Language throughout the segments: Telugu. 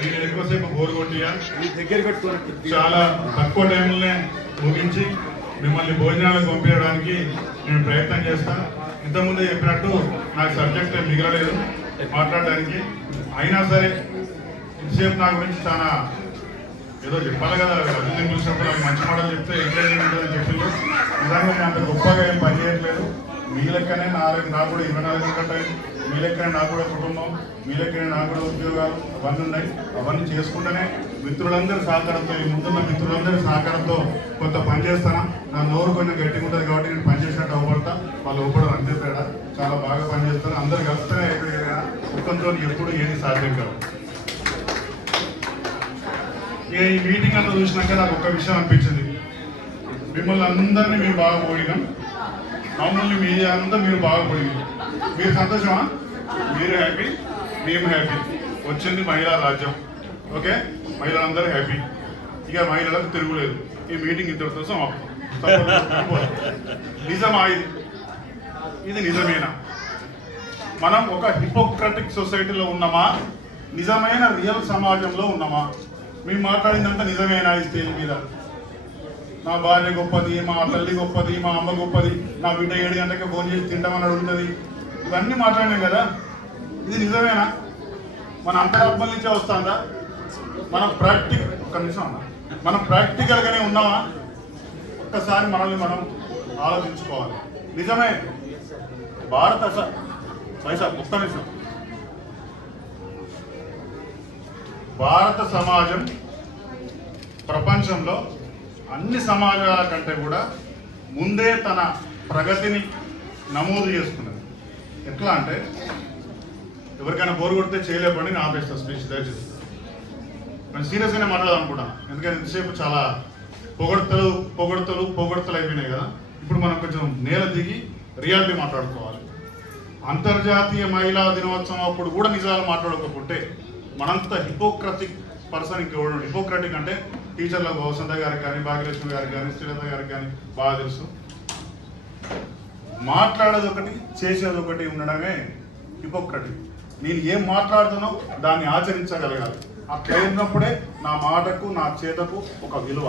నేను ఎక్కువసేపు బోర్ కొట్టియా దగ్గర పెట్టుకుని చాలా తక్కువ టైంలోనే ముగించి మిమ్మల్ని భోజనాలకు పంపించడానికి నేను ప్రయత్నం చేస్తాను. ఇంతకుముందే చెప్పినట్టు నాకు సబ్జెక్ట్ మిగలలేదు మాట్లాడడానికి. అయినా సరే ఇంతసేపు నా గురించి చాలా ఏదో చెప్పాలి కదా, అభివృద్ధిని చూసినప్పుడు నాకు మంచి మాటలు చెప్తే ఎంకరేజింగ్ ఉంటుందని చెప్పిండు. నిజంగా నేను అంత గొప్పగా ఏం పని చేయట్లేదు. మీ లెక్కనే నాకు కూడా 24 గంటలు ఉంటాయి, మీ లెక్కనే నాకు కూడా కుటుంబం, మీ లెక్కనే నాకు కూడా ఉద్యోగాలు అవన్నీ ఉన్నాయి. అవన్నీ చేసుకుంటేనే మిత్రులందరి సహకారంతో, ఈ ముందున్న మిత్రులందరి సహకారంతో కొంత పని చేస్తాను. నా నోరు కొంచెం గట్టిగా ఉంటుంది కాబట్టి నేను పని చేసినట్టు అవ్వబడతా, వాళ్ళు ఒప్పడం అంతే తేడా. చాలా బాగా పనిచేస్తాను. అందరు కలిస్తేనే అయిపోయి ఒక్కంతో ఎప్పుడు ఏది సాధ్యం కాదు. ఇక ఈ మీటింగ్ అంతా చూసినాక నాకు ఒక విషయం అనిపించింది. మిమ్మల్ని అందరినీ మేము బాగా పోయినాం, మమ్మల్ని మీడియా అంతా మీరు బాగా పోయినాం. మీరు సంతోషమా? మీరు హ్యాపీ, మేము హ్యాపీ. వచ్చింది మహిళా రాజ్యం. ఓకే, మహిళలందరూ హ్యాపీ. ఇక మహిళలకు తిరుగులేదు. ఈ మీటింగ్ ఇద్దరితో సమాప్తం. నిజమా ఇది నిజమేనా? మనం ఒక హిపోక్రటిక్ సొసైటీలో ఉన్నామా, నిజమైన రియల్ సమాజంలో ఉన్నామా? మేము మాట్లాడిందంతా నిజమేనా? ఈ స్టేజ్ మీద నా భార్య గొప్పది, మా తల్లి గొప్పది, మా అమ్మ గొప్పది, నా బిడ్డ 7 గంటలకి ఫోన్ చేసి తింటామని అడుగుతుంది, ఇవన్నీ మాట్లాడినాం కదా, ఇది నిజమేనా? మన అంతరాత్మల నుంచే వస్తుందా? మనం మనం ప్రాక్టికల్గానే ఉన్నామా? ఒక్కసారి మనల్ని మనం ఆలోచించుకోవాలి. నిజమే, భారత ఒక్క నిమిషం. భారత సమాజం ప్రపంచంలో అన్ని సమాజాల కంటే కూడా ముందే తన ప్రగతిని నమోదు చేసుకున్నది. ఎట్లా అంటే, ఎవరికైనా బోరు కొడితే చేయలేపండి, నేను ఆపేస్తాను స్పీచ్. దయచేసి నేను సీరియస్గానే మాట్లాడాలనుకుంటాను. ఎందుకంటే ఇంతసేపు చాలా పొగడ్తలు అయిపోయినాయి కదా. ఇప్పుడు మనం కొంచెం నేల దిగి రియాలిటీ మాట్లాడుకోవాలి. అంతర్జాతీయ మహిళా దినోత్సవం అప్పుడు కూడా నిజాలు మాట్లాడకపోతే మనంత హిపోక్రటిక్ పర్సన్ ఇంకెవడు. హిపోక్రటిక్ అంటే టీచర్లకు వసంత గారికి కానీ, భాగ్యలక్ష్మి గారికి కానీ, శ్రీలత గారికి కానీ బాగా తెలుసు. మాట్లాడేది ఒకటి, చేసేది ఒకటి ఉండడమే హిపోక్రటిక్. నేను ఏం మాట్లాడుతానో దాన్ని ఆచరించగలగాలి. అట్లా ఉన్నప్పుడే నా మాటకు, నా చేతకు ఒక విలువ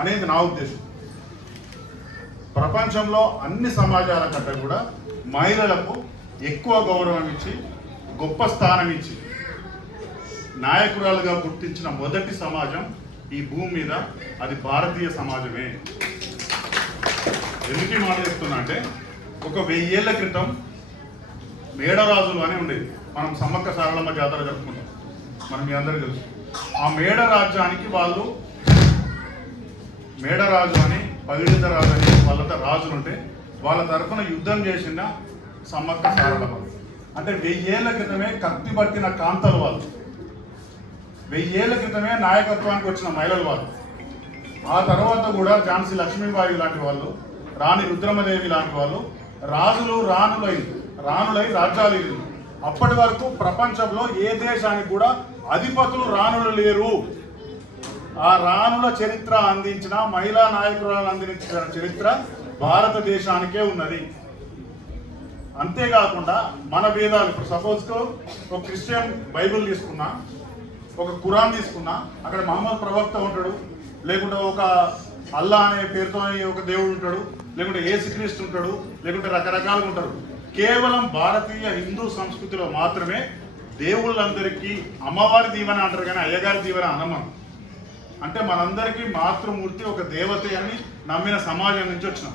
అనేది నా ఉద్దేశం. ప్రపంచంలో అన్ని సమాజాల కంటే కూడా మహిళలకు ఎక్కువ గౌరవం ఇచ్చి, గొప్ప స్థానం ఇచ్చి, నాయకురాలుగా గుర్తించిన మొదటి సమాజం ఈ భూమి మీద అది భారతీయ సమాజమే. ఎందుకు మాట చెప్తున్నా అంటే, ఒక 1000 ఏళ్ల క్రితం మేడరాజులు అని ఉండేది. మనం సమ్మక్క సారలమ్మ జాతర జరుపుకుంటాం, మనం మీ అందరికీ తెలుసు. ఆ మేడ రాజ్యానికి వాళ్ళు మేడరాజు అని, పగిడిత రాజు అని వాళ్ళతో రాజులు ఉంటే వాళ్ళ తరఫున యుద్ధం చేసిన సమ్మక్క సారలమ్మ. అంటే 1000 ఏళ్ల క్రితమే కత్తి పట్టిన కాంతలు వాళ్ళు, 1000 ఏళ్ల క్రితమే నాయకత్వానికి వచ్చిన మహిళలు వాళ్ళు. ఆ తర్వాత కూడా ఝాన్సీ లక్ష్మీబాయి లాంటి వాళ్ళు, రాణి రుద్రమదేవి లాంటి వాళ్ళు రాజులు రాణులై రాజ్యాలు ఇల్లు. అప్పటి వరకు ప్రపంచంలో ఏ దేశానికి కూడా అధిపతులు రాణులు లేరు. ఆ రాణుల చరిత్ర అందించిన, మహిళా నాయకురాలు అందించిన చరిత్ర భారతదేశానికే ఉన్నది. అంతేకాకుండా మన వేదాలు, ఇప్పుడు సపోజ్కు ఒక క్రిస్టియన్ బైబిల్ తీసుకున్నా, ఒక ఖురాన్ తీసుకున్నా, అక్కడ మహమ్మద్ ప్రవక్త ఉంటాడు, లేకుంటే ఒక అల్లా అనే పేరుతో ఒక దేవుడు ఉంటాడు, లేకుంటే యేసుక్రీస్తు ఉంటాడు, లేకుంటే రకరకాలుగా ఉంటారు. కేవలం భారతీయ హిందూ సంస్కృతిలో మాత్రమే దేవుళ్ళందరికీ అమ్మవారి దీవెన అంటారు, కానీ అయ్యగారి దీవెన అనమం. అంటే మనందరికీ మాతృమూర్తి ఒక దేవత అని నమ్మిన సమాజం నుంచి వచ్చినాం.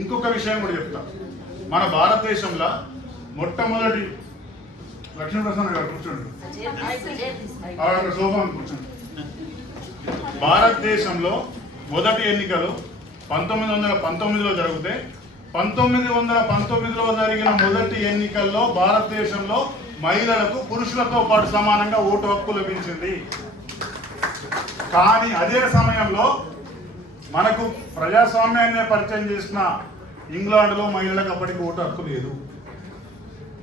ఇంకొక విషయం కూడా చెప్తా. మన భారతదేశంలో మొట్టమొదటి లక్ష్మీప్రసన్న గారు కూర్చోండి, సోఫా కూర్చోండి. భారతదేశంలో మొదటి ఎన్నికలు 1919లో జరిగితే 1919లో జరిగిన మొదటి ఎన్నికల్లో భారతదేశంలో మహిళలకు పురుషులతో పాటు సమానంగా ఓటు హక్కు లభించింది. కానీ అదే సమయంలో మనకు ప్రజాస్వామ్యాన్ని పరిచయం చేసిన ఇంగ్లాండ్లో మహిళలకు అప్పటికి ఓటు హక్కు లేదు.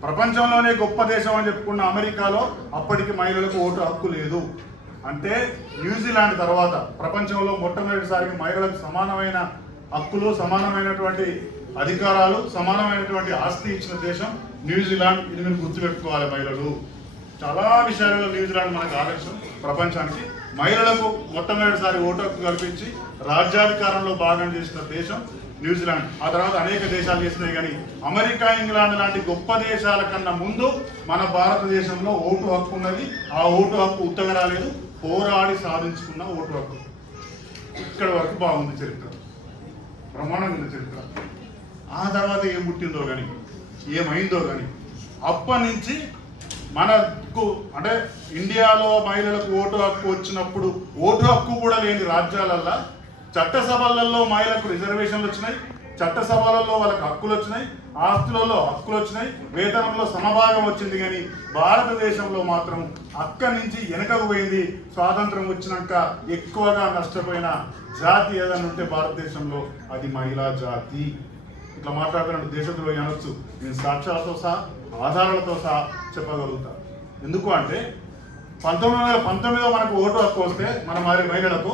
ప్రపంచంలోనే గొప్ప దేశం అని చెప్పుకున్న అమెరికాలో అప్పటికి మహిళలకు ఓటు హక్కు లేదు. అంటే న్యూజిలాండ్ తర్వాత ప్రపంచంలో మొట్టమొదటిసారికి మహిళలకు సమానమైన హక్కులు, సమానమైనటువంటి అధికారాలు, సమానమైనటువంటి ఆస్తి ఇచ్చిన దేశం న్యూజిలాండ్. ఇది మీరు గుర్తుపెట్టుకోవాలి మహిళలు. చాలా విషయాలలో న్యూజిలాండ్ మనకు ఆదర్శం ప్రపంచానికి. మహిళలకు మొట్టమొదటిసారి ఓటు హక్కు కల్పించి రాజ్యాధికారంలో భాగం చేసిన దేశం న్యూజిలాండ్. ఆ తర్వాత అనేక దేశాలు చేసినాయి, కానీ అమెరికా, ఇంగ్లాండ్ లాంటి గొప్ప దేశాల కన్నా ముందు మన భారతదేశంలో ఓటు హక్కు ఉన్నది. ఆ ఓటు హక్కు ఉత్తగా రాలేదు, పోరాడి సాధించుకున్న ఓటు హక్కు. ఇక్కడ వరకు బాగుంది చరిత్ర, ప్రమాణంగా ఉంది చరిత్ర. ఆ తర్వాత ఏం పుట్టిందో కానీ ఏమైందో కానీ అప్పటి నుంచి మనకు అంటే ఇండియాలో మహిళలకు ఓటు హక్కు వచ్చినప్పుడు ఓటు హక్కు కూడా లేని రాజ్యాలల్లో చట్టసభలలో మహిళలకు రిజర్వేషన్లు వచ్చినాయి, చట్టసభలలో వాళ్ళకి హక్కులు వచ్చినాయి, ఆస్తులలో హక్కులు వచ్చినాయి, వేతనంలో సమభాగం వచ్చింది. కానీ భారతదేశంలో మాత్రం అక్కడి నుంచి వెనకకు పోయింది. స్వాతంత్రం వచ్చినాక ఎక్కువగా నష్టపోయిన జాతి ఏదైనా ఉంటే భారతదేశంలో అది మహిళా జాతి. ఇట్లా మాట్లాడుతున్నట్టు దేశద్రోహి అనొచ్చు. నేను సాక్ష్యాలతో సహా ఆధారాలతో సహా చెప్పగలుగుతా. ఎందుకు అంటే 1919లో మనకు ఓటు హక్కు వస్తే మన మహిళలకు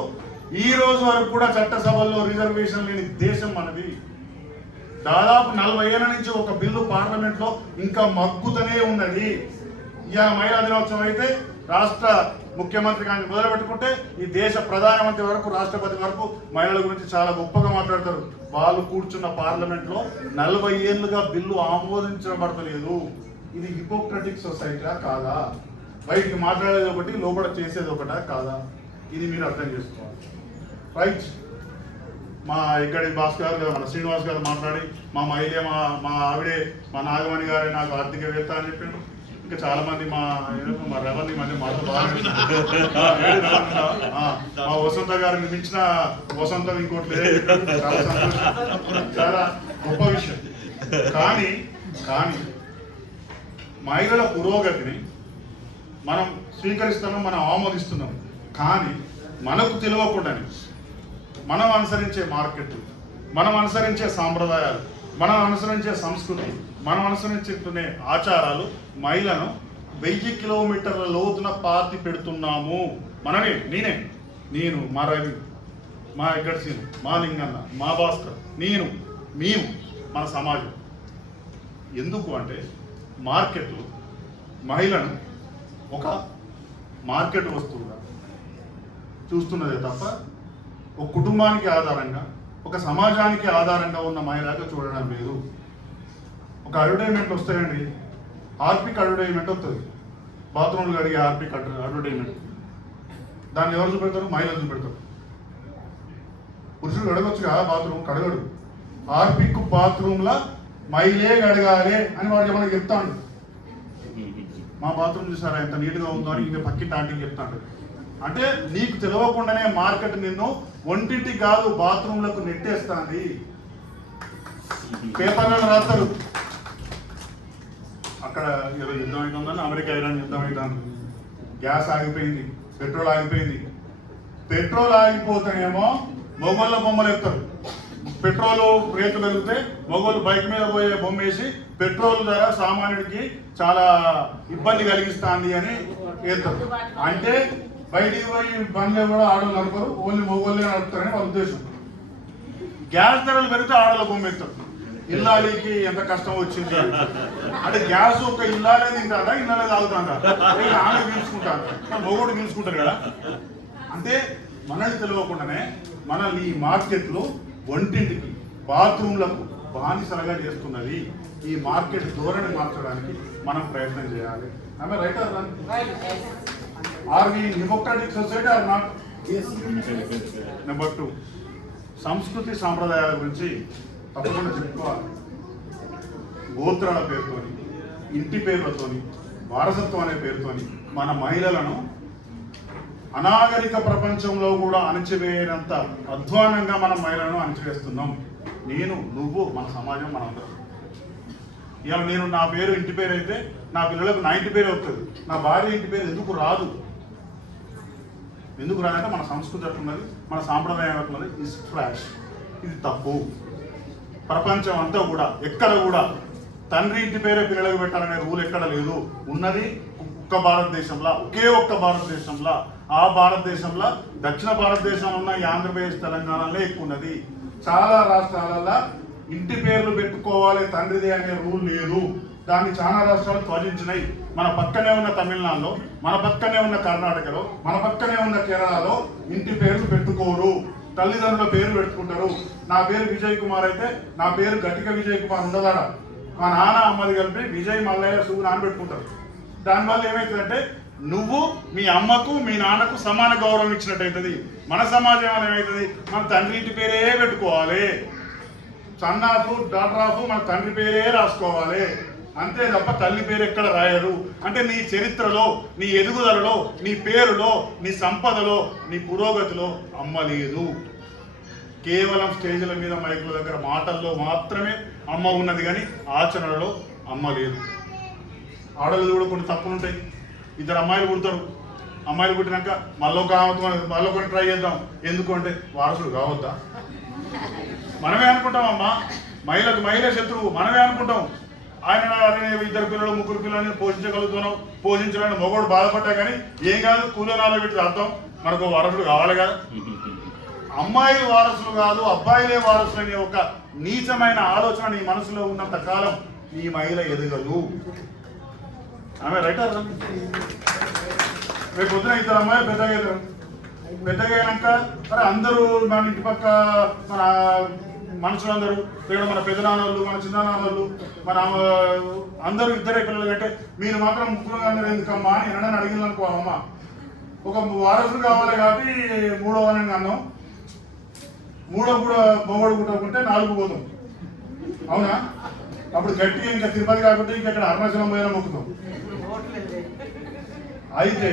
ఈ రోజు వరకు కూడా చట్టసభల్లో రిజర్వేషన్ లేని దేశం మనది. దాదాపు 40 ఏళ్ల నుంచి ఒక బిల్లు పార్లమెంట్లో ఇంకా మగ్గుతూనే ఉన్నది. ఇవాళ మహిళా దినోత్సవం అయితే రాష్ట్ర ముఖ్యమంత్రి కానీ మొదలు పెట్టుకుంటే ఈ దేశ ప్రధానమంత్రి వరకు, రాష్ట్రపతి వరకు మహిళల గురించి చాలా గొప్పగా మాట్లాడతారు. వాళ్ళు కూర్చున్న పార్లమెంట్లో 40 ఏళ్ళుగా బిల్లు ఆమోదించబడతలేదు. ఇది హిపోక్రటిక్ సొసైటీలా కాదా? బయటికి మాట్లాడేది ఒకటి, లోపల చేసేది ఒకటా కాదా? ఇది మీరు అర్థం చేసుకోవాలి. రైట్. మా ఇక్కడి భాస్కర్ గారు, మన శ్రీనివాస్ గారు మాట్లాడి మా ఆవిడే, మా నాగమణి గారే నాకు ఆర్థికవేత్త అని చెప్పాడు. ఇంకా చాలా మంది మా రెవెన్యూ మధ్య మాతో బాగా మా వసంత గారిని మించిన వసంతం ఇంకోటి లేదు. చాలా సంతోషం, చాలా గొప్ప విషయం. కానీ మహిళల పురోగతిని మనం స్వీకరిస్తున్నాం, మనం ఆమోదిస్తున్నాం. కానీ మనకు తెలియకుండానే మనం అనుసరించే మార్కెట్, మనం అనుసరించే సాంప్రదాయాలు, మనం అనుసరించే సంస్కృతి, మనం అనుసరించుకునే ఆచారాలు మహిళను 1000 కిలోమీటర్ల లోతున పాతి పెడుతున్నాము. నేను, మా రవి, మా ఎగ్గడ్సీను, మా లింగన్న, మా భాస్కర్, మేము మన సమాజం. ఎందుకు అంటే మార్కెట్లు మహిళను ఒక మార్కెట్ వస్తువుగా చూస్తున్నదే తప్ప ఒక కుటుంబానికి ఆధారంగా, ఒక సమాజానికి ఆధారంగా ఉన్న మహిళగా చూడడం లేదు. ఒక అడ్వర్టైజ్మెంట్ వస్తాయండి, హార్పిక్ అడ్వర్టైజ్మెంట్ వస్తుంది, బాత్రూమ్లు కడిగే హార్పిక్ అడ్వర్టైజ్మెంట్. దాన్ని ఎవరు చూపెడతారు? మహిళలు చూపెడతారు. పురుషుడు కడగొచ్చు కదా, బాత్రూమ్ కడగడు. హార్పిక్ బాత్రూమ్లో మహిళే కడగాలి అని వాడు మనకి చెప్తాడు. మా బాత్రూమ్ చూసారా ఎంత నీట్గా ఉందో అని ఇంకా పక్కింటి ఆంటీకి చెప్తాడు. అంటే నీకు తెలియకుండానే మార్కెట్ నిన్ను ఒంటింటి కాదు బాత్రూంలకు నెట్టేస్తుంది. పేపర్లను రాస్తారు, అక్కడ ఏదో యుద్ధం అవుతుందని, అమెరికా ఇరాన్ యుద్ధం అవుతుంది, గ్యాస్ ఆగిపోయింది, పెట్రోల్ ఆగిపోయింది. పెట్రోల్ ఆగిపోతేనేమో మొగోళ్ళ బొమ్మలు ఎత్తారు. పెట్రోల్ రేట్లు పెరిగితే మొగోళ్ళు బైక్ మీద పోయే బొమ్మ వేసి పెట్రోల్ ధర సామాన్యుడికి చాలా ఇబ్బంది కలిగిస్తుంది అని ఎత్తారు. అంటే బయటికి పోయి బండ్లు కూడా ఆడవాళ్ళు నడపరు, ఓన్లీ మొగోళ్ళే నడుపుతారని వాళ్ళ ఉద్దేశం. గ్యాస్ ధరలు పెరిగితే ఆడవాళ్ళ బొమ్మ ఎత్తారు. ఇల్లాలికి ఎంత కష్టం వచ్చింది అంటే గ్యాస్ ఒక ఇల్లాలే తింటాడా, ఇల్లాలే తాగుతాడా, ఆమె పీల్చుకుంటాడు, మొగోడు పీల్చుకుంటారు కదా. అంటే మనల్ని తెలియకుండానే మనల్ని ఈ మార్కెట్లు ఒంటింటికి, బాత్రూంలకు బానిసలుగా చేస్తున్నది. ఈ మార్కెట్ ధోరణి మార్చడానికి మనం ప్రయత్నం చేయాలి. ఆమె right are we hypocritic society or not? Number 2, సంస్కృతి సాంప్రదాయాల గురించి తప్పకుండా చెప్పుకోవాలి. గోత్రాల పేరుతోని, ఇంటి పేర్లతోని, వారసత్వం అనే పేరుతోని మన మహిళలను అనాగరిక ప్రపంచంలో కూడా అణచివేయనంత అధ్వానంగా మనం మహిళలను అణచివేస్తున్నాం. నువ్వు, మన సమాజం, మనందరం. ఇవాళ నా పేరు ఇంటి పేరు అయితే నా పిల్లలకు నా ఇంటి పేరు వస్తుంది, నా భార్య ఇంటి పేరు ఎందుకు రాదు? రాదంటే మన సంస్కృతి అట్లున్నది, మన సాంప్రదాయం అట్లున్నది. Is flash. ఇది తప్పు. ప్రపంచం అంతా కూడా ఎక్కడ కూడా తండ్రి ఇంటి పేరే పిల్లలకు పెట్టాలనే రూల్ ఎక్కడ లేదు. ఉన్నది ఒకే ఒక్క భారతదేశంలో. ఆ భారతదేశంలో దక్షిణ భారతదేశంలో ఉన్న ఈ ఆంధ్రప్రదేశ్, తెలంగాణలో ఎక్కువ ఉన్నది. చాలా రాష్ట్రాలలో ఇంటి పేర్లు పెట్టుకోవాలి తండ్రిదే అనే రూల్ లేదు. దాన్ని చాలా రాష్ట్రాలు త్వజించినాయి. మన పక్కనే ఉన్న తమిళనాడులో, మన పక్కనే ఉన్న కర్ణాటకలో, మన పక్కనే ఉన్న కేరళలో ఇంటి పేర్లు పెట్టుకోరు, తల్లిదండ్రుల పేరు పెట్టుకుంటారు. నా పేరు విజయ్ కుమార్ అయితే నా పేరు గట్టిక విజయ్ కుమార్ ఉండదాడ, మా నాన్న అమ్మది కలిపి విజయ్ మల్లయ్య సుగు నాన్న పెట్టుకుంటారు. దానివల్ల ఏమవుతుందంటే నువ్వు మీ అమ్మకు మీ నాన్నకు సమాన గౌరవం ఇచ్చినట్టు అవుతుంది. మన సమాజం ఏమవుతుంది, మన తండ్రి ఇంటి పేరే పెట్టుకోవాలి, సన్ ఆఫ్ డాటర్ ఆఫ్ మన తండ్రి పేరే రాసుకోవాలి, అంతే తప్ప తల్లి పేరు ఎక్కడ రాయరు. అంటే నీ చరిత్రలో, నీ ఎదుగుదలలో, నీ పేరులో, నీ సంపదలో, నీ పురోగతిలో అమ్మ లేదు. కేవలం స్టేజ్ల మీద మైకుల దగ్గర మాటల్లో మాత్రమే అమ్మ ఉన్నది, కానీ ఆచరణలో అమ్మ లేదు. ఆడలు కూడా కొన్ని తప్పులు ఉంటాయి. ఇద్దరు అమ్మాయిలు పుడతారు, అమ్మాయిలు పుట్టినాక మళ్ళీ కొన్ని ట్రై చేద్దాం, ఎందుకంటే వారసుడు కావద్దా? మనమే అనుకుంటాం అమ్మ, మహిళ శత్రువు మనమే అనుకుంటాం. ఆయన ఇద్దరు పిల్లలు ముగ్గురు పిల్లల్ని పోషించగలుగుతున్నాం, పోషించడానికి మొగోడు బాధపడ్డా కానీ ఏం కాదు, కూలీనాలో పెట్టి అర్థం మనకు వారసుడు కావాలి కదా. అమ్మాయిలు వారసులు కాదు, అబ్బాయిలే వారసులు అనే ఒక నీచమైన ఆలోచన నీ మనసులో ఉన్నంత కాలం నీ మహిళ ఎదగదు. ఆమె రైటర్. రేపు పొద్దున ఇద్దరు అమ్మాయిలు పెద్దగా అయినాక అరే అందరూ మన ఇంటి పక్క మన మనుషులందరూ, లేదా మన పెద్దనాన్నలు, మన చిన్ననాన్నలు, మన అందరూ ఇద్దరే పిల్లలు కంటే మీరు మాత్రం ముగ్గురు అందరూ ఎందుకమ్మా అని ఎన్నడని అడిగింది అనుకో అమ్మ. ఒక వారసులు కావాలి కాబట్టి 3వ వారానికి అన్నాం, 3వ కూడా మొగోడు కుట్టకుంటే 4 పోతాం, అవునా? అప్పుడు గట్టిగా ఇంకా తిరుపతి కాబట్టి ఇంకెక్కడ అరుణాచలం పోయినా మొక్కుతాం. అయితే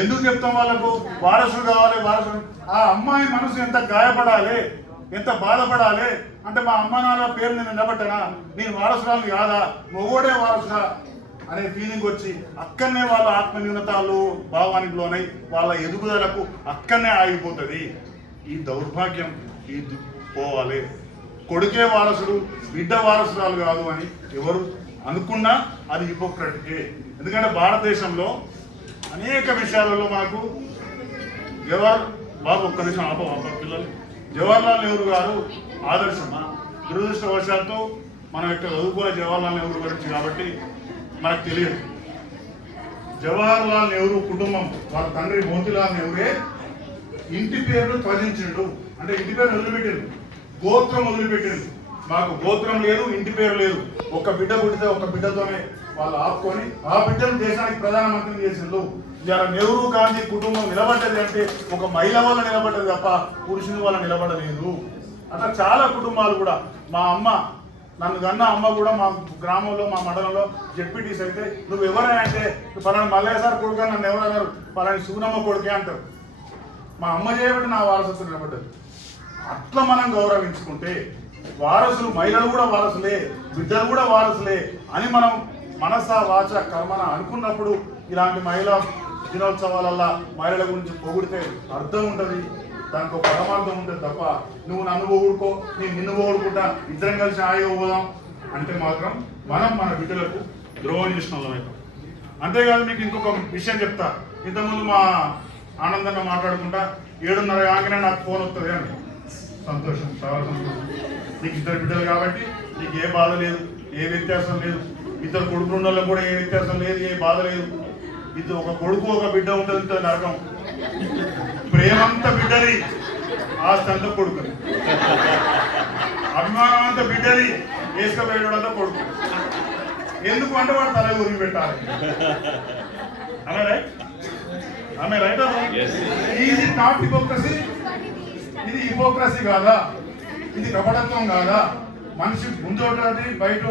ఎందుకు చెప్తాం వాళ్ళకు వారసులు కావాలి, వారసులు? ఆ అమ్మాయి మనసు ఎంత గాయపడాలి, ఎంత బాధపడాలి అంటే మా అమ్మ నాన్న పేరు నేను నిలబట్టనా, నేను వారసురాలు కాదా, మొగోడే వారసురా అనే ఫీలింగ్ వచ్చి అక్కడనే వాళ్ళ ఆత్మన్యూనతాలు భావానికి లోనై వాళ్ళ ఎదుగుదలకు అక్కడనే ఆగిపోతుంది. ఈ దౌర్భాగ్యం ఈ పోవాలి. కొడుకే వారసుడు, బిడ్డ వారసురాలు కాదు అని ఎవరు అనుకున్నా అది హిపోక్రటికే. ఎందుకంటే భారతదేశంలో అనేక విషయాలలో మనకు ఒక్క నిమిషం పిల్లలు జవహర్లాల్ నెహ్రూ గారు ఆదర్శమా? దురదృష్టవశాత్తు మనం ఇక్కడ చదువుకోలే జవహర్లాల్ నెహ్రూ గురించి కాబట్టి మనకు తెలియదు. జవహర్లాల్ నెహ్రూ కుటుంబం వాళ్ళ తండ్రి మోతీలాల్ నెహ్రూయే ఇంటి పేరును త్వజించిండు. అంటే ఇంటి పేరు వదిలిపెట్టిండు, గోత్రం వదిలిపెట్టిండు. మాకు గోత్రం లేదు, ఇంటి పేరు లేదు. ఒక బిడ్డ పుడితే ఒక బిడ్డతోనే వాళ్ళు ఆపుకొని ఆ బిడ్డను దేశానికి ప్రధానమంత్రిని చేసిండు. ఇలా నెహ్రూ గాంధీ కుటుంబం నిలబడ్డది అంటే ఒక మహిళ వల్ల నిలబడ్డది తప్ప పురుషుని వల్ల నిలబడలేదు. అట్లా చాలా కుటుంబాలు కూడా. మా అమ్మ నన్ను కన్నా అమ్మ కూడా మా గ్రామంలో మా మండలంలో జెడ్పీటీస్ అయితే నువ్వు ఎవరైనా అంటే పలానా మల్లయ్య సార్ కొడుకు నన్ను ఎవరన్నారు, పలాని సూనమ్మ కొడుకే అంటారు. మా అమ్మ చేయబట్టి నా వారసత్వం నిలబడ్డది. అట్లా మనం గౌరవించుకుంటే వారసులు, మహిళలు కూడా వారసులే, బిడ్డలు కూడా వారసులే అని మనం మనస వాచ కర్మన అనుకున్నప్పుడు ఇలాంటి మహిళా దినోత్సవాలల్లా మహిళల గురించి పొగిడితే అర్థం ఉంటుంది, దానికి ఒక పరమార్థం ఉంటుంది తప్ప నువ్వు నన్ను పొగుడుకో నేను నిన్ను పొగుడుకుంటా ఇద్దరం కలిసి హాయిగా పోదాం అంటే మాత్రం మనం మన బిడ్డలకు ద్రోహం చేసిన వాళ్ళం అవుతాం. అంతేకాదు మీకు ఇంకొక విషయం చెప్తా. ఇంతకుముందు మా ఆనందంగా మాట్లాడుకుంటా 7:30 ఆగినా నాకు ఫోన్ వస్తుంది అని. సంతోషం, చాలా సంతోషం. నీకు ఇద్దరు బిడ్డలు కాబట్టి నీకు ఏ బాధ లేదు, ఏ వ్యత్యాసం లేదు. ఇద్దరు కొడుకులు ఉన్న వాళ్ళకి కూడా ఏ వ్యత్యాసం లేదు, ఏ బాధ లేదు. ఇది ఒక కొడుకు ఒక బిడ్డ ఉంటుంది నరకం. ప్రేమంతా బిడ్డది, ఆస్తి అంతా కొడుకుని, అభిమానం అంతా బిడ్డది, వేసుకపోయేటంతా కొడుకు. ఎందుకు అంటే వాడు తల ఊరికి పెట్టాలి. ఆమె రైట్. ఇది నాట్ హిపోక్రసీ. ఇది హిపోక్రసీ కాదా? ఇది కపటత్వం కాదా? మనిషి ముందు ఒకటి బయట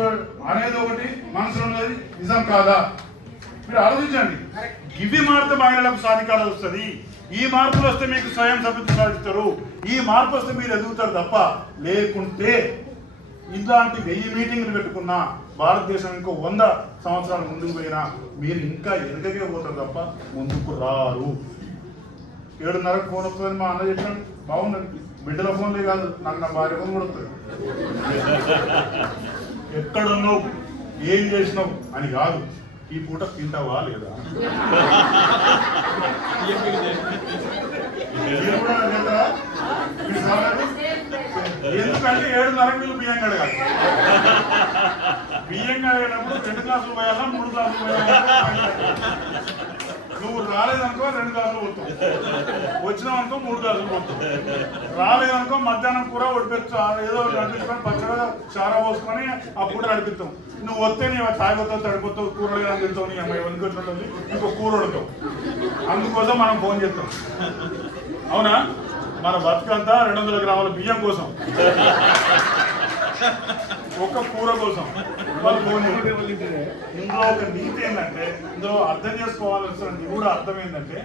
అనేది ఒకటి, మనసులో ఉన్నది నిజం కాదా? మీరు ఆలోచించండి. ఇవి మారితే మహిళలకు సాధికారం వస్తుంది. ఈ మార్పులు వస్తే మీకు స్వయం సంతృప్తి సాధిస్తారు. ఈ మార్పు వస్తే మీరు ఎదుగుతారు తప్ప లేకుంటే ఇలాంటి 1000 మీటింగ్లు పెట్టుకున్నా భారతదేశం ఇంకో 100 సంవత్సరాలు ముందుకు పోయినా మీరు ఇంకా ఎదగగే పోతారు తప్ప ముందుకు రారు. 7:30 ఫోన్ వస్తుందని మా అన్న చెప్పినాడు, బాగుందండి. బిడ్డల ఫోన్లే కాదు, నాకు నా భార్య ఫోన్ కూడా వస్తుంది. ఎక్కడున్నావు, ఏం చేసినావు అని కాదు, ఈ పూట తింటావా లేదా. ఎందుకంటే 7:30 బియ్యం కడగాలి. బియ్యం కడిగినప్పుడు 2 గ్లాసులు పోయాలా 3 గ్లాసులు పోయాలా? నువ్వు రాలేదనుకో 2 గ్లాసులు పోతావు, వచ్చినావనుకో 3 గ్లాసులు పోతావు. రాలేదనుకో మధ్యాహ్నం కూర ఉడిపించు, ఏదో నడిపించుకొని పచ్చగా చారా పోసుకొని ఆ పూట నడిపిస్తాం. నువ్వు వస్తే నీ తాగిపోతావు, తడిపోతావు, కూర లేదని తింటావు, నీ అమ్మాయి వనికి వచ్చినట్టుంది, ఇంకో కూర ఉడతావు. అందుకోసం మనం ఫోన్ చేస్తాం. అవునా? మన బతుకంతా 200 గ్రాముల బియ్యం కోసం, ఒక్క కూర కోసం వాళ్ళు ఫోన్ చేస్తారు. ఇందులో ఒక నీతి ఏంటంటే, ఇందులో అర్థం చేసుకోవాల్సిన కూడా అర్థం ఏంటంటే,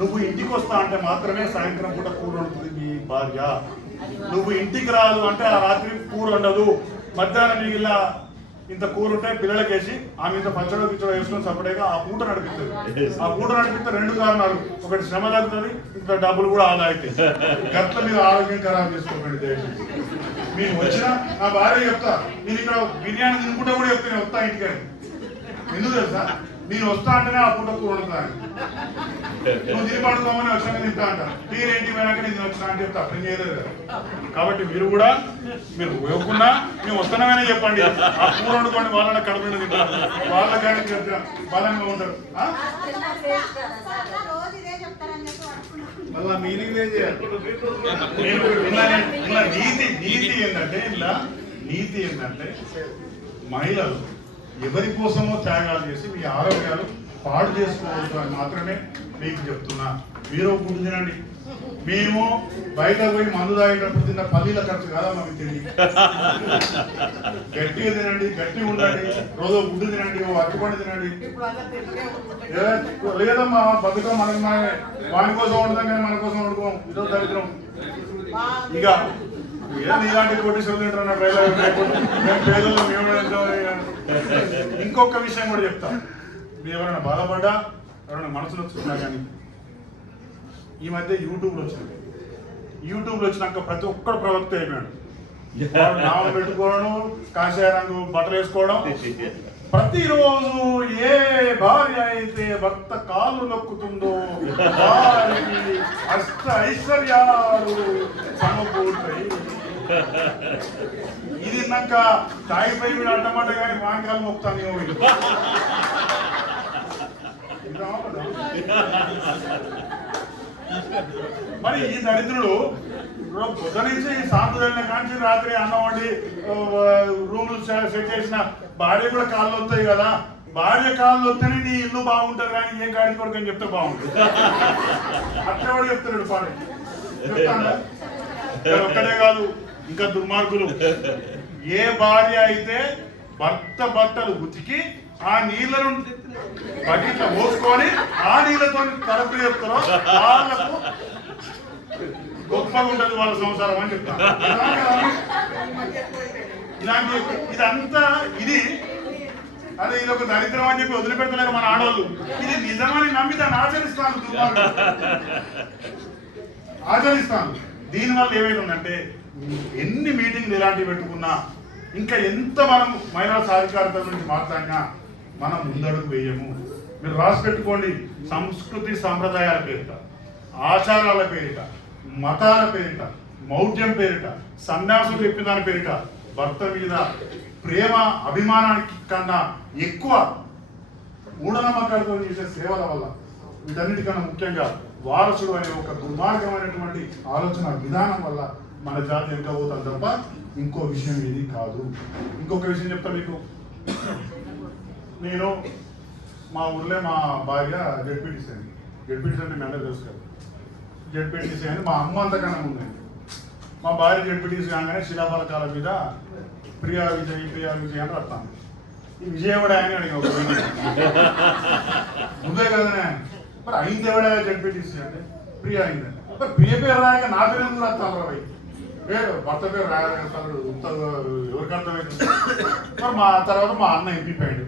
నువ్వు ఇంటికి వస్తా అంటే మాత్రమే సాయంత్రం పూట కూర వండుతుంది మీ భార్య. నువ్వు ఇంటికి రాదు అంటే ఆ రాత్రి కూర ఉండదు. మధ్యాహ్నం మిగిలిన ఇంత కూర ఉంటే పిల్లలకేసి ఆమె ఇంత పచ్చడి గిచ్చడి వేసుకొని సపరేట్గా ఆ పూట నడిపిస్తుంది. ఆ పూట నడిపిస్తే 2 కారణాలు, ఒకటి శ్రమ తగ్గుతుంది, ఇంత డబ్బులు కూడా ఆదా అవుతాయి. గట్ల మీద ఆరోగ్యం ఖరాబ్ చేసుకోకండి దయచేసి. మీరు వచ్చినా నా భార్య చెప్తా, నేను ఇక్కడ బిర్యానీ తినుకుంటా కూడా చెప్తే నేను వస్తా ఇంటికి. ఎందుకు తెలుసా? నేను వస్తా అంటేనే ఆ పూట కూర వండుతాను. నువ్వు తిని పడుకోమని వచ్చాక తింటా అంట, మీరేంటి పోయినాక నేను వచ్చినా అని చెప్తా. అర్థం చేయలేదు కదా. కాబట్టి మీరు కూడా మీరు పోయకుండా మేము వస్తున్నామనే చెప్పండి. ఆ కూర వండుకోండి, వాళ్ళ కడుపు తింటారు, వాళ్ళ కానీ బలంగా ఉంటారు. మళ్ళా మీనింగ్ ఇలా నీతి ఏంటంటే మహిళలు ఎవరి కోసమో త్యాగాలు చేసి మీ ఆరోగ్యాలు పాడు చేసుకోవచ్చు అని మాత్రమే మీకు చెప్తున్నా. మీరు ఫుడ్ తినండి, మేము బయట పోయి మందు తాగేటప్పుడు తిన్న పల్లీల ఖర్చు కాదా మాకు తిండి. గట్టిగా తినండి, గట్టిగా ఉండండి, రోజు గుడ్డు తినండి, అరటిపండు తినండి. లేదమ్మా బతుకం మనకి వాని కోసం వండుతాం కానీ మన కోసం వండుకోం, ఇదో దరిద్రం. ఇక ఇలాంటి కోటీశ్వరులు తింటున్న మేము పేదల్లో మేము. ఇంకొక విషయం కూడా చెప్తాం, మీరు ఎవరైనా బాధపడ్డా, ఎవరైనా మనసులో వచ్చుకున్నా కానీ, ఈ మధ్య యూట్యూబ్లో వచ్చినాక ప్రతి ఒక్కడు ప్రవక్త అయిపోయాడు. నామం పెట్టుకోవడం, కాషాయ రంగు బట్టలు వేసుకోవడం. ప్రతిరోజు ఏ భార్య అయితే భర్త కాళ్ళు నొక్కుతుందో వారికి అష్ట ఐశ్వర్యాలు సమకూర్తాయి. ఇది నాక తాగిపోయి వీడు అడ్డమంట కానీ వాంకాలు నొక్కుతాను. మరి ఈ దరిద్రుడు పొద్దు నుంచి సాంప్రదాయ కాంచి రాత్రి అన్నం వండి రూములు సెట్ చేసిన భార్య కూడా కాళ్ళు వస్తాయి కదా. భార్య కాళ్ళు వస్తేనే నీ ఇల్లు బాగుంటుంది కానీ ఏ గాడి కొడుకు అని చెప్తే బాగుంటుంది. అట్లా కూడా చెప్తున్నాడు పాడు. చెప్తాను ఒక్కడే కాదు, ఇంకా దుర్మార్గులు. ఏ భార్య అయితే భర్త బట్టలు ఉతికి ఆ నీళ్లను బకెట్లో పోసుకొని ఆ నీళ్లతో కడుపు చెప్తారో వాళ్ళకు గొప్పగా ఉంటుంది వాళ్ళ సంసారం అని చెప్తాను. ఇలాంటి ఇదంతా ఇది అదే ఇది ఒక దరిద్రం అని చెప్పి వదిలిపెట్టలేరు మన ఆడవాళ్ళు. ఇది నిజమని నమ్మి దాన్ని ఆచరిస్తాను. దీనివల్ల ఏమైందంటే ఎన్ని మీటింగ్లు ఇలాంటివి పెట్టుకున్నా, ఇంకా ఎంత మనం మహిళా సాధికారత గురించి మాట్లాడినా మనం ముందడుగు వేయము. మీరు రాసి పెట్టుకోండి, సంస్కృతి సాంప్రదాయాల పేరిట, ఆచారాల పేరిట, మతాల పేరిట, మౌఢ్యం పేరిట, సన్యాసులు చెప్పిన దాని పేరిట భర్త మీద ప్రేమ అభిమానానికి కన్నా ఎక్కువ మూఢనమ్మకాలతో చేసే సేవల వల్ల, వీటన్నిటికన్నా ముఖ్యంగా వారసుడు అనే ఒక దుర్మార్గమైనటువంటి ఆలోచన విధానం వల్ల మన జాతి ఎంత పోతాం తప్ప ఇంకో విషయం ఇది కాదు. ఇంకొక విషయం చెప్తా మీకు. నేను మా ఊర్లో మా భార్య జెడ్పీటీసీ అండి. జెడ్పీటీసీ అంటే మీ అందరూ తెలుసు కదా. జెడ్పీటీసీ అని మా అమ్మ అంతకన్నా ముందండి. మా భార్య జెడ్పీటీసీ కాగానే శిలాఫలకాల మీద ప్రియా విజయ్ అని రాస్తాను. ఈ విజయవాడ అని అడిగా ముందే కదనే. మరి అయింది ఎవడా జెడ్పీటీసీ అంటే ప్రియా అయిందండి. మరి ప్రియ పేరు రాయక నా పేరు ఎందుకు రాస్తాను రాయి? పేరు భర్త పేరు రాయగలుగుతాడు, ఎవరికి అర్థమైంది. మరి మా తర్వాత మా అన్న ఎంపీ పోయాడు,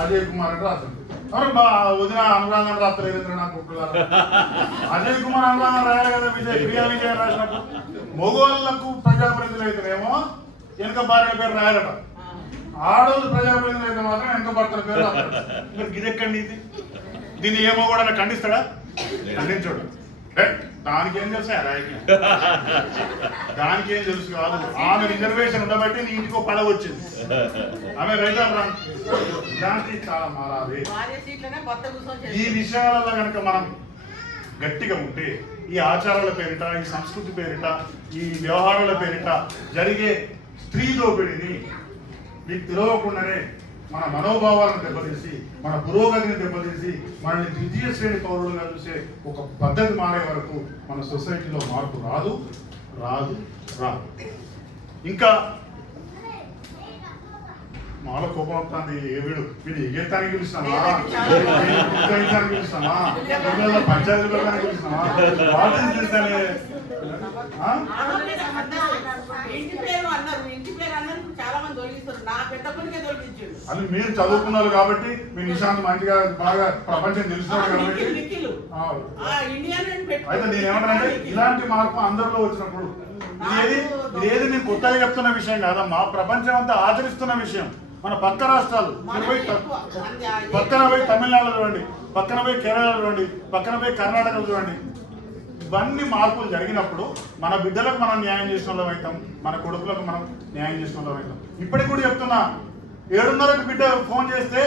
అజయ్ కుమార్ అంటే రాస్తాడు. మరి మా వదిన అనురాధాన్ని రాత్రి నాకు అజయ్ కుమార్ అనురాధం రాయాలి కదా. ప్రియా విజయ్ రాసినప్పుడు మగవాళ్ళకు ప్రజాప్రతినిధులు అయితేనేమో వెనక భార్య పేరు రాయాలట, ఆడవాళ్ళు ప్రజాప్రతినిధులు అయితే మాత్రం వెనక భర్తల పేరు రాస్తాడు. మరి ఇది ఎక్కండి? ఇది దీన్ని ఏమో కూడా ఖండిస్తాడా? ఖండించాడు. దానికి ఏం తెలుసు దానికి ఏం తెలుసు కాదు. ఆమె రిజర్వేషన్ ఉండబట్టి నీ ఇంటికి పడవ వచ్చింది. ఆమె రైతా దానికి చాలా మారాలి. ఈ విషయాలలో కనుక మనం గట్టిగా ఉంటే ఈ ఆచారాల పేరిట, ఈ సంస్కృతి పేరిట, ఈ వ్యవహారాల పేరిట జరిగే స్త్రీ దోపిడిని మీకు తెలియకుండానే మన మనోభావాలను దెబ్బతీసి, మన పురోగతిని దెబ్బతీసి, మనల్ని ద్వితీయ శ్రేణి పౌరులుగా చూసే ఒక పద్ధతి మారే వరకు మన సొసైటీలో మార్పు రాదు. ఇంకా మాలో కోపం అవుతుంది. వీడు ఎగెత్తానికి పిలుస్తామా, పిలుస్తామా, పంచాయతీలో పిలుస్తామా, వాళ్ళు పిలుస్తానే. అది మీరు చదువుకున్నారు కాబట్టి మీ నిశాంత్ మంచిగా బాగా ప్రపంచం తెలుస్తున్నాడు కాబట్టి. అయితే నేనేమంటానంటే ఇలాంటి మార్పు అందరిలో వచ్చినప్పుడు ఇదేది నేను కొత్తగా చెప్తున్న విషయం కాదమ్మా, ప్రపంచం అంతా ఆచరిస్తున్న విషయం. మన పక్క రాష్ట్రాలు పక్కన పోయి తమిళనాడులో చూడండి, పక్కన పోయి కేరళలో చూడండి, పక్కన పోయి కర్ణాటకలో చూడండి. ఇవన్నీ మార్పులు జరిగినప్పుడు మన బిడ్డలకు మనం న్యాయం చేసిన వాళ్ళం అవుతాం, మన కొడుకులకు మనం న్యాయం చేసిన వాళ్ళం అవుతాం. ఇప్పటికి కూడా చెప్తున్నా, 7:30కి బిడ్డ ఫోన్ చేస్తే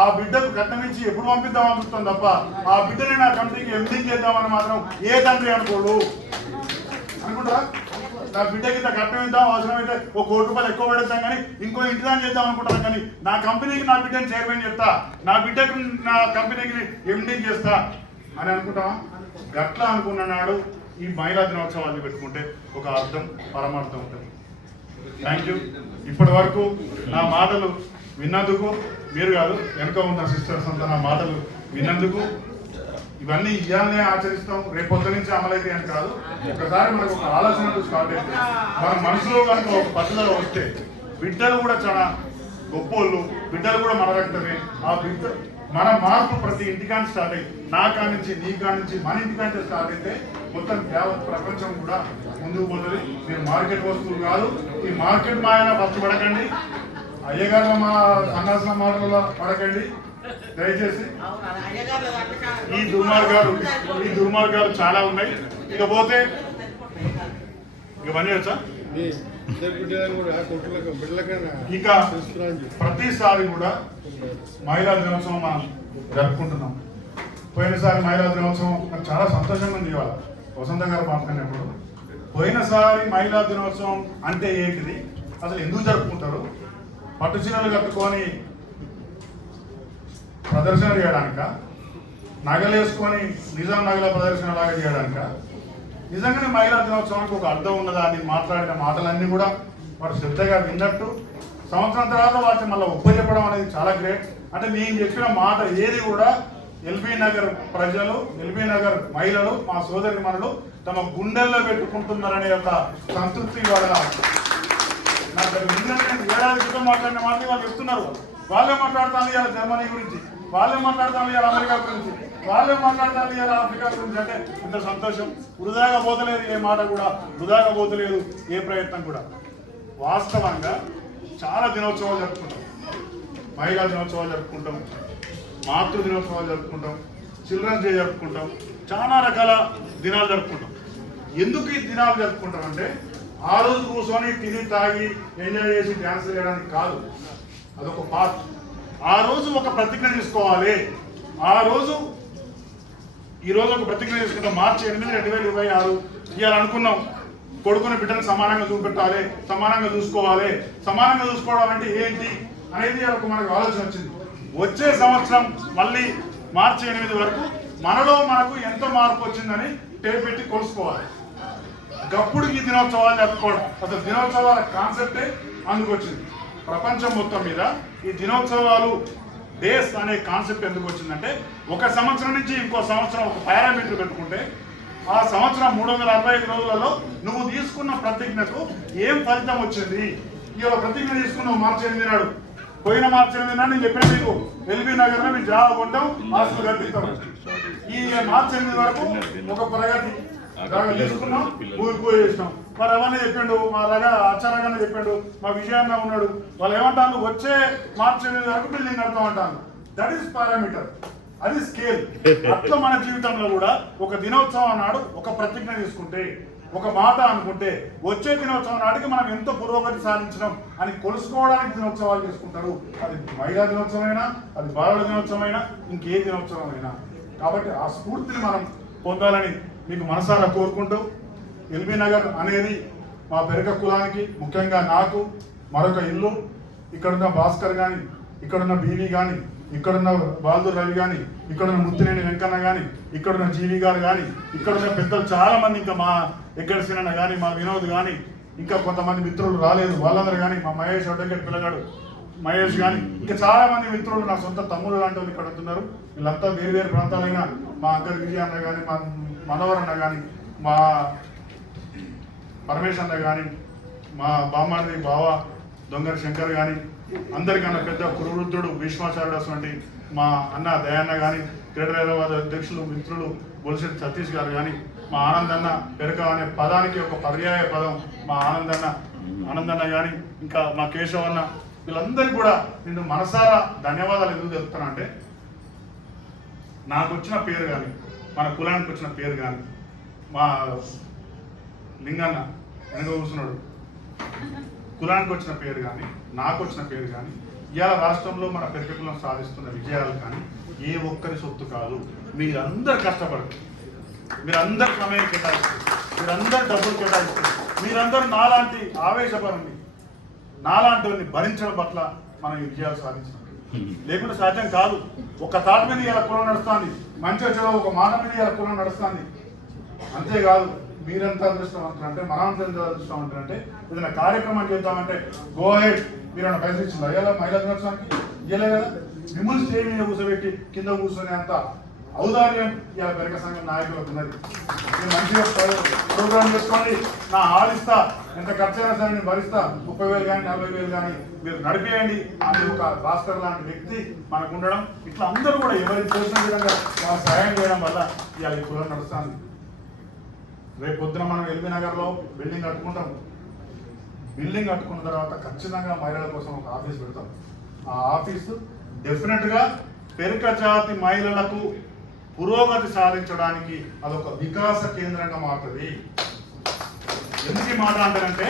ఆ బిడ్డకు కట్నమించి ఎప్పుడు పంపిద్దామని చూస్తాం తప్ప ఆ బిడ్డని నా కంపెనీకి ఎండీ చేద్దామని మాత్రం ఏ తండ్రి అనుకోడు. అనుకుంటారా? నా బిడ్డకి ఇంత కట్నం ఇద్దాం, అవసరమైతే ఒక ₹1 ఎక్కువ పడేద్దాం కానీ ఇంకో ఇంటిదాన్ని చేద్దాం అనుకుంటాను. కానీ నా కంపెనీకి నా బిడ్డని చైర్మన్ చేస్తా, నా బిడ్డకు నా కంపెనీకి ఎండీ చేస్తా అని అనుకుంటావా? గట్లా అనుకున్నాడు. ఈ మహిళా దినోత్సవాన్ని పెట్టుకుంటే ఒక అర్థం, పరమార్థం ఉంటుంది. Thank you. ఇప్పటి వరకు నా మాటలు విన్నందుకు, మీరు కాదు వెనుక ఉన్న సిస్టర్స్ అంతా నా మాటలు విన్నందుకు. ఇవన్నీ ఇవాళనే ఆచరిస్తాం, రేపు పొద్దు నుంచి అమలైతే అని కాదు. ఒకసారి మనకు ఒక ఆలోచన స్టార్ట్ అయితే మన మనసులో కనుక ఒక పద్ధతిలో వస్తే బిడ్డలు కూడా చాలా గొప్పోళ్ళు, బిడ్డలు కూడా మన రక్తమే. ఆ బిడ్డ మన మార్పు ప్రతి ఇంటికాని స్టార్ట్ అయ్యి, నా కానించి నీ కానించి మన ఇంటికాంటే స్టార్ట్ అయితే మొత్తం యావత్ ప్రపంచం కూడా ముందుకు పోతుంది. మీరు మార్కెట్ వస్తువులు కాదు, ఈ మార్కెట్ మాయన ఫస్ట్ పడకండి, అయ్యగారు మా సన్నాసన మాటలలో పడకండి దయచేసి. ఈ దుర్మార్గాలు చాలా ఉన్నాయి. ఇకపోతే ఇవన్నీ వచ్చా ఇక ప్రతిసారి కూడా మహిళా దినోత్సవం మనం జరుపుకుంటున్నాం. పోయినసారి మహిళా దినోత్సవం నాకు చాలా సంతోషంగా ఉంది. ఇవాళ వసంత గారు మాట్లాడినప్పుడు పోయినసారి మహిళా దినోత్సవం అంటే ఏంటిది, అసలు ఎందుకు జరుపుకుంటారు, పట్టు చీరలు కట్టుకొని ప్రదర్శన చేయడానిక, నగలేసుకొని నిజాం నగల ప్రదర్శన లాగా చేయడానిక, నిజంగానే మహిళా దినోత్సవానికి ఒక అర్థం ఉన్నదా అని మాట్లాడిన మాటలన్నీ కూడా వాడు శ్రద్ధగా విన్నట్టు సంవత్సరం తర్వాత వాటిని మళ్ళీ ఒప్పచెప్పడం అనేది చాలా గ్రేట్. అంటే నేను చెప్పిన మాట ఏది కూడా ఎల్బీ నగర్ ప్రజలు, ఎల్బీ నగర్ మహిళలు, మా సోదరి మనులు తమ గుండెల్లో పెట్టుకుంటున్నారనే ఒక సంతృప్తి వాళ్ళ నాకు ఏడాది క్రితం మాట్లాడిన మాట వాళ్ళు చెప్తున్నారు. వాళ్ళే మాట్లాడుతాను ఇవాళ జర్మనీ గురించి, వాళ్ళే మాట్లాడతాను ఇవాళ అమెరికా గురించి, వాళ్ళే మాట్లాడతాను ఇవాళ ఆఫ్రికా గురించి. అంటే ఇంత సంతోషం. వృధాగా పోతలేదు, ఏ మాట కూడా వృధాగా పోతలేదు, ఏ ప్రయత్నం కూడా. వాస్తవంగా చాలా దినోత్సవాలు జరుపుకుంటాం, మహిళా దినోత్సవాలు జరుపుకుంటాం, మాతృ దినోత్సవాలు జరుపుకుంటాం, చిల్డ్రన్స్ డే జరుపుకుంటాం, చాలా రకాల దినాలు జరుపుకుంటాం. ఎందుకు ఈ దినాలు జరుపుకుంటాం అంటే ఆ రోజు కూర్చొని తిని తాగి ఎంజాయ్ చేసి డ్యాన్స్ చేయడానికి కాదు, అదొక పార్ట్. ఆ రోజు ఒక ప్రతిజ్ఞ తీసుకోవాలి. ఈరోజు ఒక ప్రతిజ్ఞ తీసుకుంటాం. మార్చి 8, 2026 ఇవాళ అనుకున్నాం కొడుకుని బిడ్డను సమానంగా చూపెట్టాలి, సమానంగా చూసుకోవాలి. సమానంగా చూసుకోవడం అంటే ఏంటి అనేది మనకు ఆలోచన వచ్చింది. వచ్చే సంవత్సరం మళ్ళీ మార్చి 8 వరకు మనకు ఎంత మార్పు వచ్చిందని టేప్ పెట్టి కొలుసుకోవాలి. గప్పుడు ఈ దినోత్సవాలు జరుపుకోవడం, అసలు దినోత్సవాల కాన్సెప్టే అందుకు వచ్చింది. ప్రపంచం మొత్తం మీద ఈ దినోత్సవాలు, డేస్ అనే కాన్సెప్ట్ ఎందుకు వచ్చిందంటే ఒక సంవత్సరం నుంచి ఇంకో సంవత్సరం ఒక పారామీటర్ పెట్టుకుంటే ఆ సంవత్సరం 365 రోజులలో నువ్వు తీసుకున్న ప్రతిజ్ఞకు ఏం ఫలితం వచ్చింది. ఇవాళ ప్రతిజ్ఞ తీసుకున్నావు మార్చి 8 నాడు, పోయిన మార్చి 8 నాడు నేను చెప్పిన మీకు ఎల్బీ నగర్ లో మీరు జాబ్ కొంటాం, ఆస్తులు కట్టిస్తాం. ఈ మార్చి 8 వరకు ఒక ప్రగతి తీసుకున్నాం, ఊరికి చేసినాం. మరి అవన్నీ చెప్పిండు, మా అచ్చారంగానే చెప్పిండు, మా విజయాన్న ఉన్నాడు. వాళ్ళు ఏమంటారు, వచ్చే మార్చి 8 వరకు బిల్డింగ్ కడతాం అంటాను. That is parameter. అది స్కేల్. అట్లా మన జీవితంలో కూడా ఒక దినోత్సవం నాడు ఒక ప్రతిజ్ఞ తీసుకుంటే, ఒక మాట అనుకుంటే, వచ్చే దినోత్సవం నాటికి మనం ఎంతో పురోగతి సాధించడం అని కొలుసుకోవడానికి దినోత్సవాలు చేసుకుంటారు. అది మహిళా దినోత్సవమైనా, అది బాలల దినోత్సవమైనా, ఇంకే దినోత్సవమైనా. కాబట్టి ఆ స్ఫూర్తిని మనం పొందాలని మీకు మనసారా కోరుకుంటూ, ఎల్బీ నగర్ అనేది మా పెరక కులానికి, ముఖ్యంగా నాకు మరొక ఇల్లు. ఇక్కడున్న భాస్కర్ కానీ, ఇక్కడున్న బీవీ కానీ, ఇక్కడున్న బాల్దూర్ రవి కానీ, ఇక్కడున్న ముత్తినేని వెంకన్న కానీ, ఇక్కడున్న జీవి గారు కానీ, ఇక్కడున్న పెద్దలు చాలా మంది, ఇంకా మా ఎగ్గడి సినన్న కానీ, మా వినోద్ కానీ, ఇంకా కొంతమంది మిత్రులు రాలేదు వాళ్ళందరూ కానీ, మా మహేష్ అడ్వకేట్ పిల్లగాడు మహేష్ కానీ, ఇంకా చాలా మంది మిత్రులు, నా సొంత తమ్ముడు లాంటి వాళ్ళు ఇక్కడ ఉంటున్నారు. వీళ్ళంతా వేరు వేరు ప్రాంతాలైన మా అంకర్ విజయ అన్న కానీ, మా మనోహర్ అన్న కానీ, మా పరమేశ్ అన్న కానీ, మా బామ్మాడి బావ దొంగరి శంకర్ కానీ, అందరికన్నా పెద్ద కురువృద్ధుడు భీష్మాచార్యుడు వంటి మా అన్న దయాన్న కానీ, గ్రేటర్ హైదరాబాద్ అధ్యక్షులు మిత్రులు బొలిశెట్టి సతీష్ గారు కానీ, మా ఆనందన్న పెరక అనే పదానికి ఒక పర్యాయ పదం మా ఆనందన్న కానీ, ఇంకా మా కేశవన్న, వీళ్ళందరికీ కూడా నేను మనసారా ధన్యవాదాలు ఎందుకు చెప్తాను అంటే, నాకు వచ్చిన పేరు కానీ, మన కులానికి వచ్చిన పేరు కానీ, మా లింగన్న వెనక కూర్చున్నాడు, కులానికి వచ్చిన పేరు కానీ, నాకు వచ్చిన పేరు కానీ, ఇవాళ రాష్ట్రంలో మన పెరక కులం సాధిస్తున్న విజయాలు కానీ ఏ ఒక్కరి సొత్తు కాదు. మీరందరూ కష్టపడతారు, మీరందరూ సమయం కేటాయిస్తారు, మీరందరూ డబ్బులు కేటాయిస్తారు, మీరందరూ నాలాంటి ఆవేశపరండి, నాలాంటి భరించడం పట్ల మనం ఈ విజయాలు సాధించినట్టు. లేకుంటే సాధ్యం కాదు. ఒక తాట మీద ఇలా కులం నడుస్తుంది, మంచి వచ్చేదో ఒక మాట మీద ఇలా కులం నడుస్తుంది. అంతేకాదు, మీరంతా అదృష్టవంతులు అంటే, మనంతా ఎంత అదృష్టవంతులు అంటే, ఏదైనా కార్యక్రమం చేద్దామంటే గో హెడ్, మీరు ఏమైనా పైసలు ఇచ్చిందా ఇలా మహిళా దినోత్సవానికి? ఇవ్వలే కదా. మిమ్మల్ని స్టేజ్ మీద కూర్చోబెట్టి కింద కూర్చొని అంత ఔదార్యం ఇలా పెరక సంఘం నాయకులకు ఉన్నది. నేను మంచిగా ప్రోగ్రామ్ చేసుకోండి, నా ఆడిస్తా, ఎంత ఖర్చైనా సరే నేను భరిస్తా, 30,000 కానీ 40,000 కానీ మీరు నడిపేయండి అని ఒక భాస్కర్ లాంటి వ్యక్తి మనకు ఉండడం, ఇట్లా అందరూ కూడా ఎవరికి తోచిన విధంగా వాళ్ళు సహాయం చేయడం వల్ల ఇవాళ ఈ కులం నడుస్తుంది. రేపు పొద్దున మనం ఎల్బీ నగర్లో బిల్డింగ్ కట్టుకుంటాం. బిల్డింగ్ కట్టుకున్న తర్వాత ఖచ్చితంగా మహిళల కోసం ఒక ఆఫీస్ పెడతాం. ఆ ఆఫీసు డెఫినెట్గా పెరక జాతి మహిళలకు పురోగతి సాధించడానికి అదొక వికాస కేంద్రంగా మారుతుంది. ఎందుకు ఈ మాట అంటారంటే,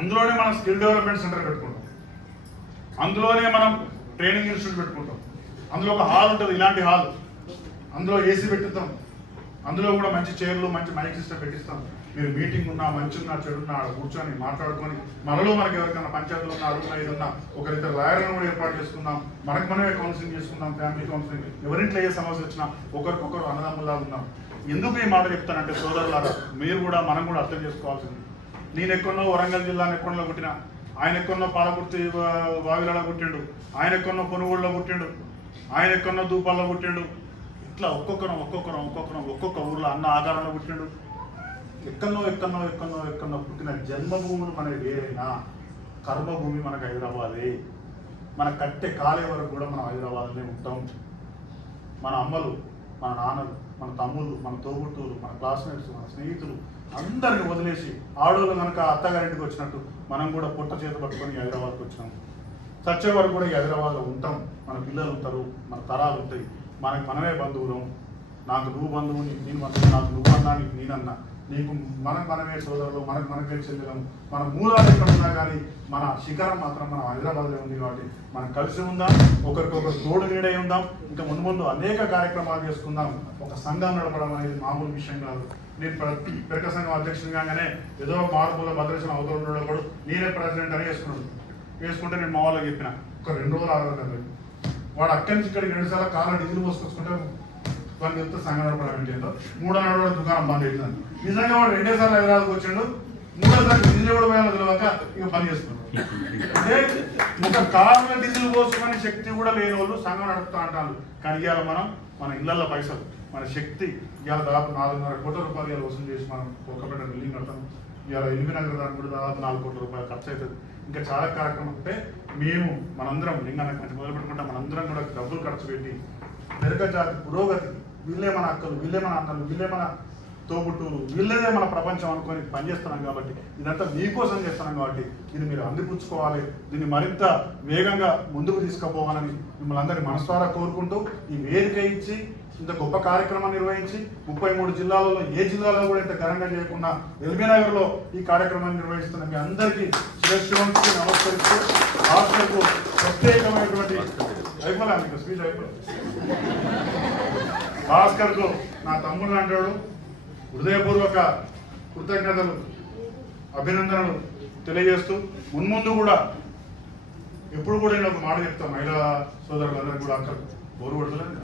అందులోనే మనం స్కిల్ డెవలప్మెంట్ సెంటర్ పెట్టుకుంటాం, అందులోనే మనం ట్రైనింగ్ ఇన్స్టిట్యూట్ పెట్టుకుంటాం, అందులో ఒక హాల్ ఉంటుంది, ఇలాంటి హాల్, అందులో ఏసీ పెట్టిస్తాం, అందులో కూడా మంచి చైర్లు, మంచి మైక్ సిస్టమ్ పెట్టిస్తాం. మీరు మీటింగ్ ఉన్నా, మంచి ఉన్నా, చెడున్నా ఆడ కూర్చొని మాట్లాడుకొని, మనలో మనకి ఎవరికైనా పంచాయతీలు ఉన్నా, అడుగున్నా, ఏదన్నా ఒకరిద్దరు లాయర్లను కూడా ఏర్పాటు చేసుకుందాం, మనమే కౌన్సిలింగ్ చేసుకుందాం, ఫ్యామిలీ కౌన్సిలింగ్. ఎవరింట్లో ఏ సమస్య వచ్చినా ఒకరికొకరు అన్నదమ్ములా ఉన్నాం. ఎందుకు ఈ మాట చెప్తానంటే, సోదరులారా, మీరు కూడా మనం కూడా అర్థం చేసుకోవాల్సింది. నేను ఎక్కడో వరంగల్ జిల్లా ఎక్కడో పుట్టిన, ఆయన ఎక్కడో పాలకుర్తి వావిలలో పుట్టిండు, ఆయన ఎక్కడో పొనుగోడులో పుట్టిండు, ఆయన ఎక్కడో దూపాల్లో పుట్టిండు. ఇట్లా ఒక్కొక్క ఊర్లో అన్న ఆధారంలో పుట్టిండు. ఎక్కడో పుట్టిన జన్మభూములు మనకి వేరైనా కర్మభూమి మనకు హైదరాబాదే. మన కట్టె కాలే వరకు కూడా మనం హైదరాబాద్లోనే ఉంటాం. మన అమ్మలు, మన నాన్నలు, మన తమ్ముళ్ళు, మన తోబుట్టువులు, మన క్లాస్మేట్స్, మన స్నేహితులు అందరిని వదిలేసి ఆడోళ్ళు కనుక అత్తగారింటికి వచ్చినట్టు మనం కూడా పుట్ట చేత పట్టుకొని హైదరాబాద్కి వచ్చినాం. చచ్చే వరకు కూడా ఈ హైదరాబాద్లో ఉంటాం. మన పిల్లలు ఉంటారు, మన తరాలు ఉంటాయి. మనమే బంధువులం. నాకు నువ్వు బంధువు, నీకు నేను బంధువు, నాకు నువ్వు అన్నా, నీకు నేనన్నా, నీకు మనమే సోదరులు, మనమే చెల్లెలం. మన మూలాలు ఎక్కడ ఉన్నా కానీ మన శిఖరం మాత్రం మన హైదరాబాద్లో ఉంది. కాబట్టి మనం కలిసి ఉందాం, ఒకరికొకరు తోడు నీడై ఉందాం. ఇంకా ముందు అనేక కార్యక్రమాలు చేసుకుందాం. ఒక సంఘం నడపడం అనేది మామూలు విషయం కాదు. నేను పెరక సంఘం అధ్యక్షునిగానే ఏదో మార్పుల భద్రచన అవుతుండేటప్పుడు నేనే ప్రెసిడెంట్ అని వేసుకుంటే నేను మా వాళ్ళకి చెప్పిన, ఒక 2 రోజులు ఆగలేదు. వాడు అక్కడి నుంచి ఇక్కడికి 2 సార్లు కార్లో డీజిల్ పోసుకొచ్చుకుంటే వాడిని చెప్తే సంఘం నడపడం ఏంటో 3వ నాడు దుకాణం బంద్ అవుతుంది. నిజంగా వాడు 2 సార్లు హైదరాబాద్కి వచ్చిండు, 3వ సారి డీజిల్ కూడా పోయాలో తెలియక ఇక పని చేస్తున్నాడు. అంటే ఒక కార్లో డీజిల్ పోసుకునే శక్తి కూడా లేని వాళ్ళు సంఘం నడుపుతా అంటారు. కానీ ఇవాళ మన ఇళ్లలో పైసలు, మన శక్తి ఇవాళ దాదాపు 4.5 కోట్ల రూపాయలు ఇవాళ వసూలు చేసి మనం ఒక్కబెట్ట బిల్డింగ్ కడతాం. ఇవాళ ఎల్బీ నగర్ దానికి కూడా దాదాపు 4 కోట్ల రూపాయలు ఖర్చు అవుతుంది. ఇంకా చాలా కార్యక్రమం ఉంటే మనందరం లింగానికి మంచి మొదలు పెట్టుకుంటే మనందరం కూడా డబ్బులు ఖర్చు పెట్టి పెరక జాతి పురోగతి, వీళ్ళే మన అక్కలు, వీళ్ళే మన అన్నలు, వీళ్ళే మన తోబుట్టువులు వీళ్ళదే మన ప్రపంచం అనుకొని పనిచేస్తున్నాం కాబట్టి ఇదంతా మీకోసం చేస్తున్నాం కాబట్టి దీన్ని మీరు అందిపుచ్చుకోవాలి, దీన్ని మరింత వేగంగా ముందుకు తీసుకుపోవాలని మిమ్మల్ని అందరినీ మనస్వారా కోరుకుంటూ ఈ వేదిక ఇచ్చి ఇంత గొప్ప కార్యక్రమం నిర్వహించి 33 జిల్లాలలో ఏ జిల్లాలో కూడా ఇంత ఘనంగా చేయకుండా ఎల్బీనగర్లో ఈ కార్యక్రమాన్ని నిర్వహిస్తున్న మీ అందరికీ శిరస్సువంచి నమస్కరిస్తూ భాస్కర్కు ప్రత్యేకమైనటువంటి అయిపోలే మీకు స్పీచ్ అయిపోలే భాస్కర్కు నా తమ్ముడు అంటాడు హృదయపూర్వక కృతజ్ఞతలు అభినందనలు తెలియజేస్తూ మున్ముందు కూడా ఎప్పుడు కూడా నేను ఒక మాట చెప్తాను మహిళా సోదరులందరికీ కూడా అక్కడ బోరు కొడతలేదు